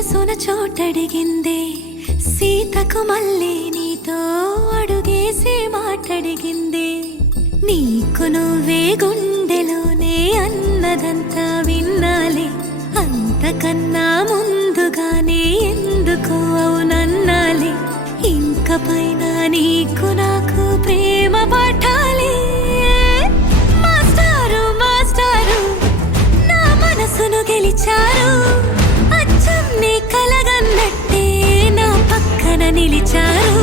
మనసున చోటడిగిందే సీతకు మళ్ళీ నీతో అడుగేసి మాటడిగిందే నీకు నువ్వే గుండెలోనే అన్నదంతా విన్నాలే అంతకన్నా ముందుగానే ఎందుకు అవునన్నాలే ఇంక పైన నీకు నాకు ప్రేమ పాఠాలే మాస్టారు మాస్టారు నా మనసును గెలిచారు అచ్చం నీ కలగన్నట్టే నా పక్కన నిలిచారు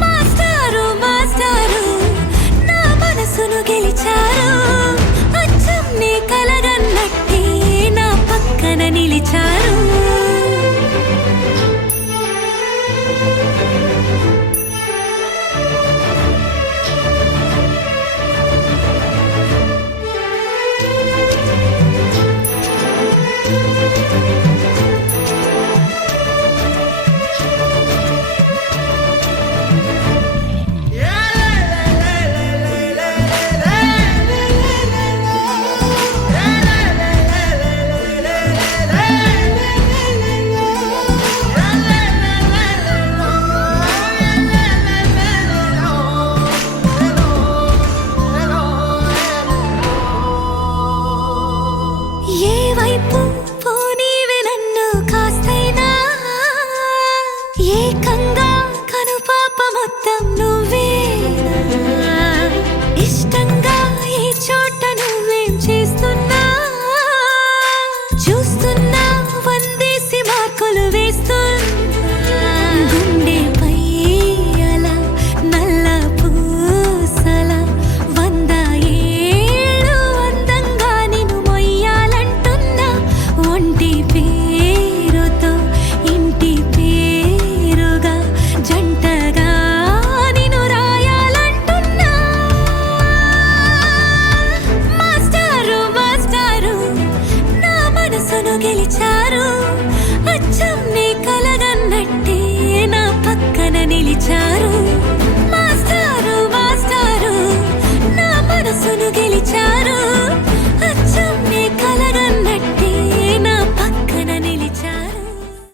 మాస్టారు మాస్టారు నా మనసును గెలిచారు అచ్చం నీ కలగన్నట్టే నా పక్కన నిలిచారు ఏకంగా కనుపాప మొత్తం నువ్వేనా ఇష్టంగా ఏ చోట నువ్వేం చేస్తున్నా చూస్తున్నా వందేసి మార్కులు వేస్తున్నా గుండెపై అలా నల్ల పూసల 100 ఏళ్ళు అందంగా నిన్ను మొయ్యాలంటున్నా ఒంటి పేరుతో ఇంటి పేరుగా జంటగా నిన్ను రాయాలంటున్నా మాస్టారు మాస్టారు నా మనసును గెలిచారు అచ్చం నీ కలగన్నట్టే నా పక్కన నిలిచారు